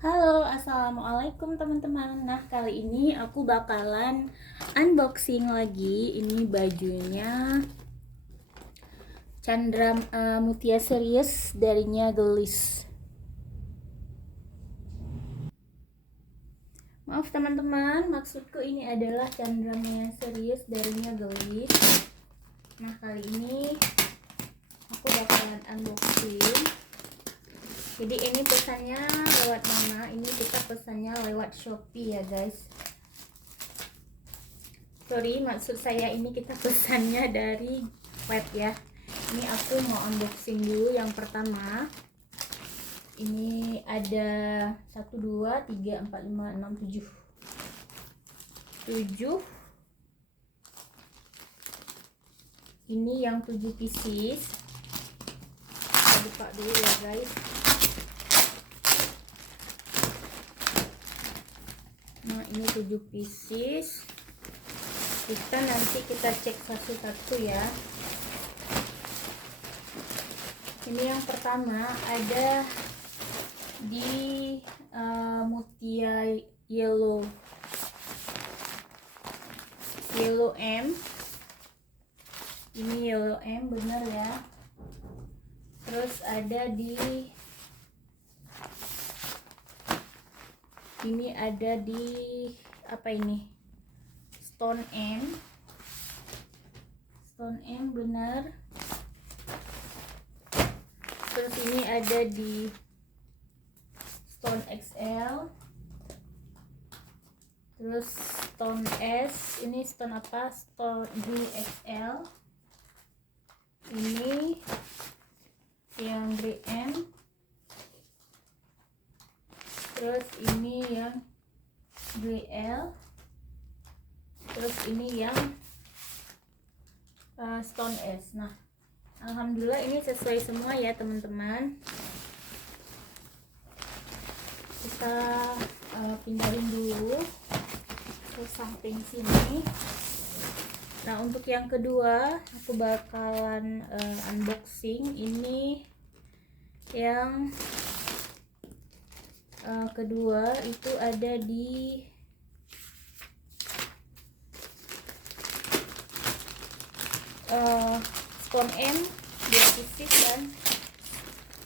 Halo, assalamualaikum teman-teman. Nah, kali ini aku bakalan unboxing lagi. Ini bajunya Chandra Mutia Serius darinya Gelis. Maaf teman-teman, maksudku ini adalah Chandra Mutia Serius darinya Gelis. Nah, kali ini aku bakalan unboxing. Jadi ini pesannya lewat mana? Ini kita pesannya lewat Shopee ya guys. Sorry, maksud saya ini kita pesannya dari web ya. Ini aku mau unboxing dulu yang pertama. Ini ada 1, 2, 3, 4, 5, 6, 7 7. Ini yang 7 pieces. Kita buka dulu ya guys. Nah, ini 7 pieces. Nanti kita cek satu-satu ya. Ini yang pertama ada di Mutia Yellow M. Ini Yellow M bener ya. Terus ada di apa ini? Stone M benar. Terus ini ada di Stone XL. Terus Stone S, ini Stone apa? Stone XL. Ini yang Grey M. Terus ini yang Grey L. Terus ini yang Stone S. Nah, alhamdulillah ini sesuai semua ya teman-teman. Kita pindahin dulu ke samping sini. Nah, untuk yang kedua aku bakalan unboxing. Ini yang kedua itu ada di Stone M 2 pieces dan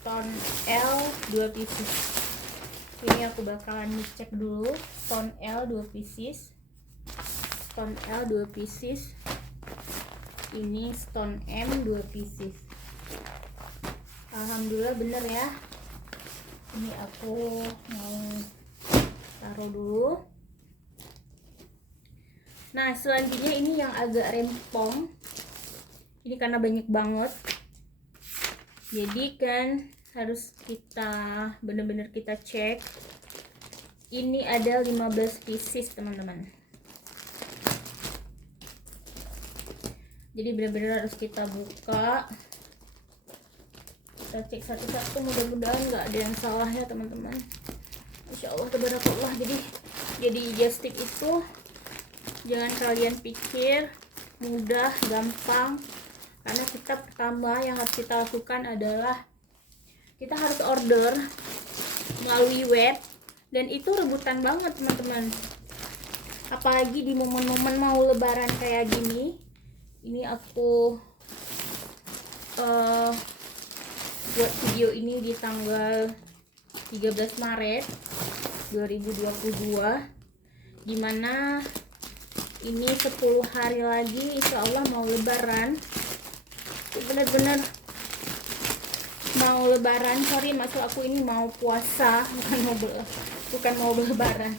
Stone L 2 pieces. Ini aku bakalan cek dulu. Stone L 2 pieces, Stone L 2 pieces. Ini Stone M 2 pieces. Alhamdulillah bener ya. Ini aku mau taruh dulu. Nah, selanjutnya ini yang agak rempong. Ini karena banyak banget, jadi kan harus kita bener-bener kita cek. Ini ada 15 pieces teman-teman, jadi bener-bener harus kita buka, kita cek satu-satu. Mudah-mudahan nggak ada yang salah ya teman-teman. Insya Allah tabarakallah. Jadi just stick itu jangan kalian pikir mudah gampang, karena kita pertama yang harus kita lakukan adalah kita harus order melalui web, dan itu rebutan banget teman-teman, apalagi di momen-momen mau lebaran kayak gini. Ini aku buat video ini di tanggal 13 Maret 2022, dimana ini 10 hari lagi insya Allah mau lebaran. Bener-bener mau lebaran. Sorry, maksud aku ini mau puasa, bukan mau lebaran.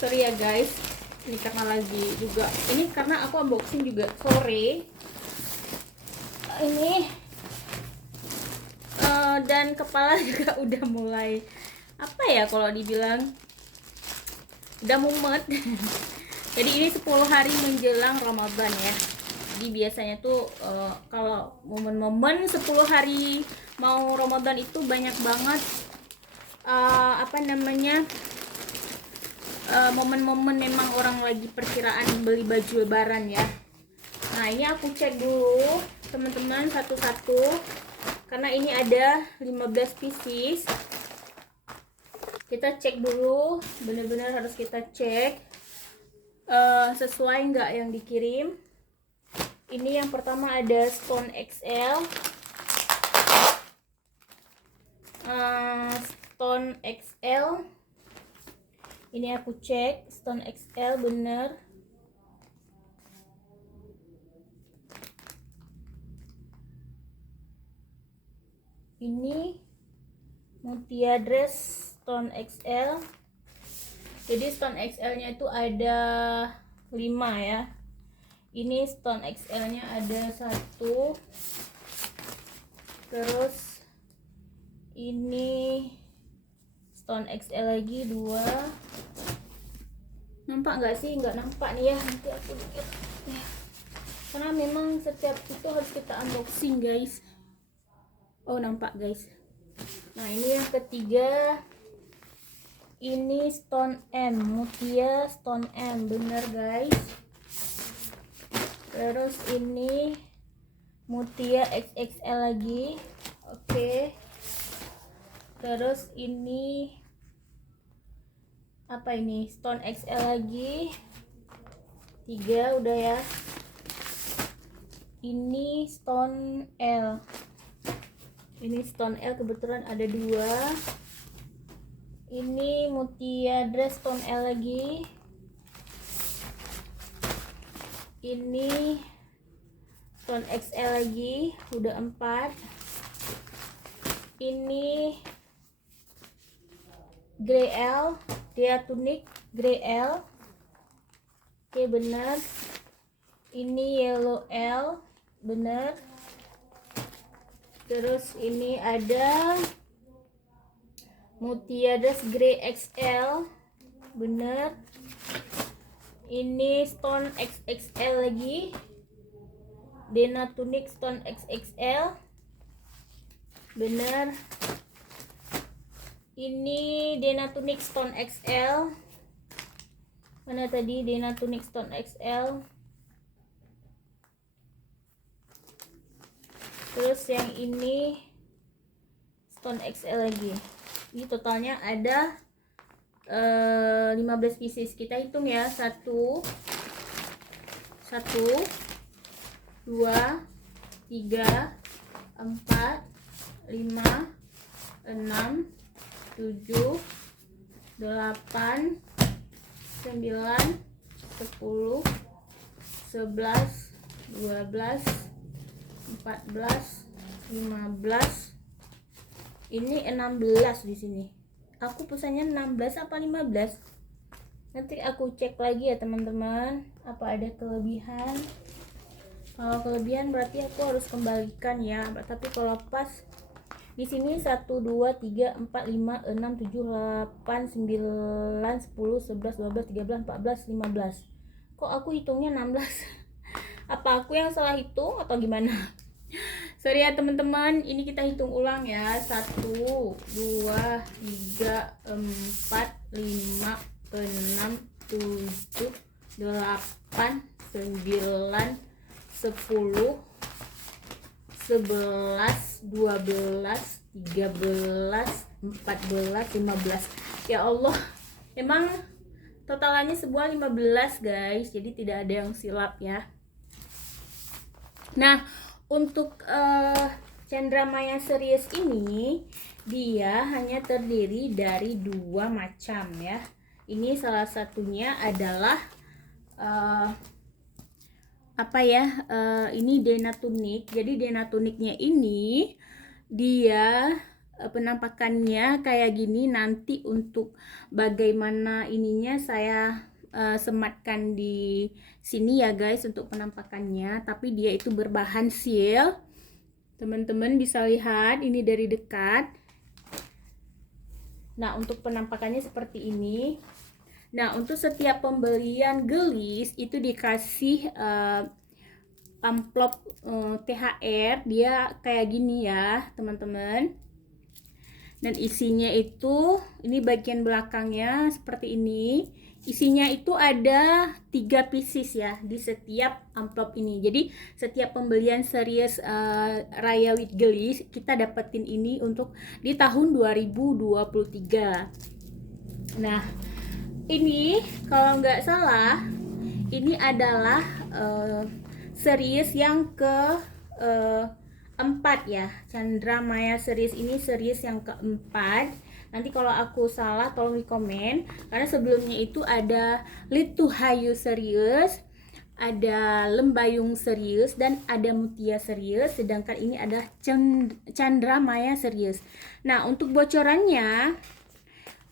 Sorry ya guys, ini karena karena aku unboxing juga sore ini, dan kepala juga udah mulai apa ya, kalau dibilang udah mumet. Jadi ini 10 hari menjelang Ramadan ya. Jadi biasanya tuh kalau momen-momen 10 hari mau Ramadan itu banyak banget momen-momen memang orang lagi perkiraan beli baju lebaran ya. Nah, ini aku cek dulu teman-teman satu-satu, karena ini ada 15 pieces. Kita cek dulu, benar-benar harus kita cek sesuai nggak yang dikirim. Ini yang pertama ada Stone XL. Stone XL. Ini aku cek Stone XL bener. Ini Mutia dress Stone XL. Jadi Stone XL-nya itu ada 5 ya. Ini Stone XL-nya ada 1. Terus ini Stone XL lagi 2. Nampak nggak sih? Nggak nampak nih ya. Nanti aku lihat. Karena memang setiap itu harus kita unboxing guys. Oh nampak guys. Nah ini yang ketiga, ini Stone M, Mutia Stone M, bener guys. Terus ini Mutia XXL lagi, oke. Terus ini apa ini, Stone XL lagi, 3 udah ya. Ini Stone L. Ini Stone L kebetulan ada 2. Ini Mutia dress Stone L lagi. Ini Stone XL lagi, udah 4. Ini Grey L, dia tunik Grey L. Oke bener. Ini Yellow L, bener. Terus ini ada Mutia dress Grey XL, bener. Ini Stone XXL lagi, Dena tunik Stone XXL, bener. Ini Dena tunik Stone XL, mana tadi Dena tunik Stone XL. Terus yang ini Stone XL lagi. Ini totalnya ada 15 pieces. Kita hitung ya. 1 2 3 4 5 6 7 8 9 10 11 12 14 15. Ini 16 di sini. Aku pesannya 16 apa 15? Nanti aku cek lagi ya teman-teman, apa ada kelebihan. Kalau kelebihan berarti aku harus kembalikan ya. Tapi kalau pas di sini 1 2 3 4 5 6 7 8 9 10 11 12 13 14 15. Kok aku hitungnya 16? Apa aku yang salah hitung atau gimana? Sorry ya teman-teman, ini kita hitung ulang ya. 1 2 3 4 5 6 7 8 9 10 11 12 13 14 15. Ya Allah, emang totalannya sebuah 15 guys, jadi tidak ada yang silap ya. Nah, untuk Cendramaya series ini dia hanya terdiri dari 2 macam ya. Ini salah satunya adalah apa ya? Ini Dena tunik. Jadi Dena tuniknya ini dia penampakannya kayak gini. Nanti untuk bagaimana ininya saya sematkan di sini ya guys untuk penampakannya. Tapi dia itu berbahan seal. Teman-teman bisa lihat ini dari dekat. Nah, untuk penampakannya seperti ini. Nah, untuk setiap pembelian gelis itu dikasih amplop THR. Dia kayak gini ya teman-teman. Dan isinya itu, ini bagian belakangnya seperti ini. Isinya itu ada 3 pieces ya di setiap amplop ini. Jadi setiap pembelian series Raya with Gelis kita dapetin ini untuk di tahun 2023. Nah, ini kalau nggak salah ini adalah series yang ke empat ya. Chandra Maya series ini series yang keempat. Nanti kalau aku salah tolong di komen, karena sebelumnya itu ada Litu Hayu series, ada Lembayung series, dan ada Mutia series. Sedangkan ini adalah Chandra Maya series. Nah, untuk bocorannya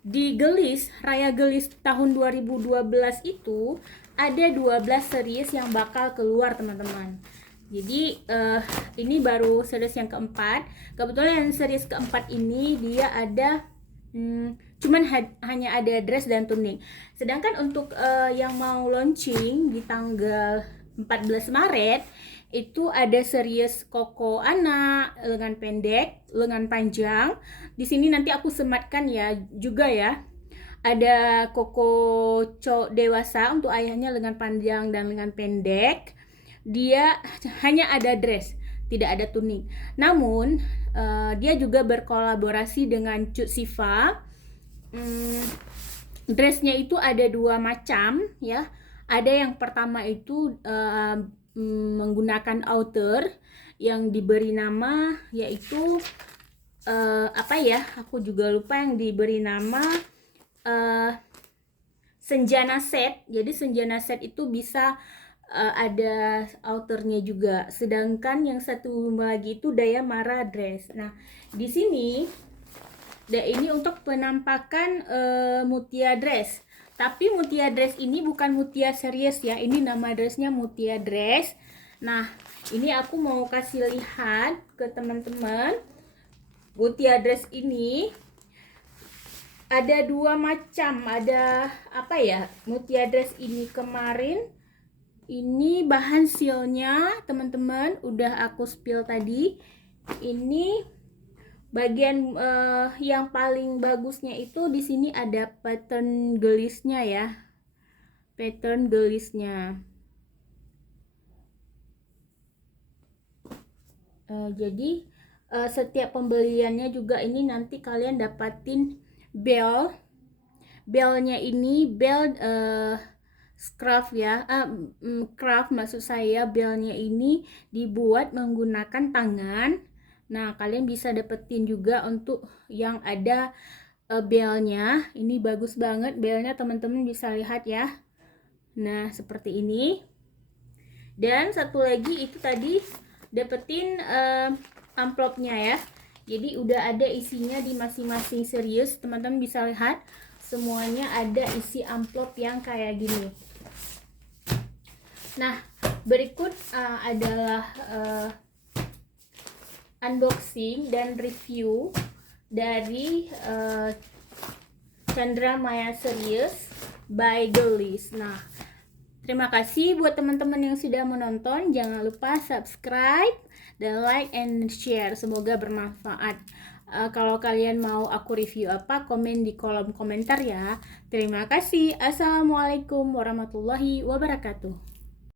di Gelis, Raya Gelis tahun 2012 itu ada 12 series yang bakal keluar, teman-teman. Jadi ini baru series yang keempat. Kebetulan yang series keempat ini dia ada cuman hanya ada dress dan tuning. Sedangkan untuk yang mau launching di tanggal 14 Maret itu ada series koko anak, lengan pendek, lengan panjang. Di sini nanti aku sematkan ya juga ya. Ada koko cowok dewasa untuk ayahnya lengan panjang dan lengan pendek. Dia hanya ada dress, tidak ada tuning. Namun dia juga berkolaborasi dengan Cut Siva. Dressnya itu ada dua macam ya. Ada yang pertama itu menggunakan outer yang diberi nama yaitu apa ya? Aku juga lupa yang diberi nama Senjana Set. Jadi Senjana Set itu bisa ada outernya juga. Sedangkan yang satu lagi itu Daya Mara dress. Nah, di sini ini untuk penampakan Mutia dress. Tapi Mutia dress ini bukan Mutia series ya. Ini nama dressnya Mutia dress. Nah, ini aku mau kasih lihat ke teman-teman. Mutia dress ini ada dua macam. Ada apa ya? Mutia dress ini kemarin ini bahan sealnya, teman-teman, udah aku spill tadi. Ini bagian yang paling bagusnya itu di sini ada pattern gelisnya ya. Pattern gelisnya. Jadi setiap pembeliannya juga ini nanti kalian dapatin bel. Belnya ini bel craft ya, craft maksud saya. Belnya ini dibuat menggunakan tangan. Nah, kalian bisa dapetin juga untuk yang ada belnya. Ini bagus banget belnya, teman-teman bisa lihat ya. Nah, seperti ini. Dan satu lagi itu tadi dapetin amplopnya ya. Jadi udah ada isinya di masing-masing series. Teman-teman bisa lihat semuanya ada isi amplop yang kayak gini. Nah, berikut adalah unboxing dan review dari Chandra Maya series by Gelis. Nah, terima kasih buat teman-teman yang sudah menonton. Jangan lupa subscribe dan like and share. Semoga bermanfaat. Kalau kalian mau aku review apa, komen di kolom komentar ya. Terima kasih. Assalamualaikum warahmatullahi wabarakatuh.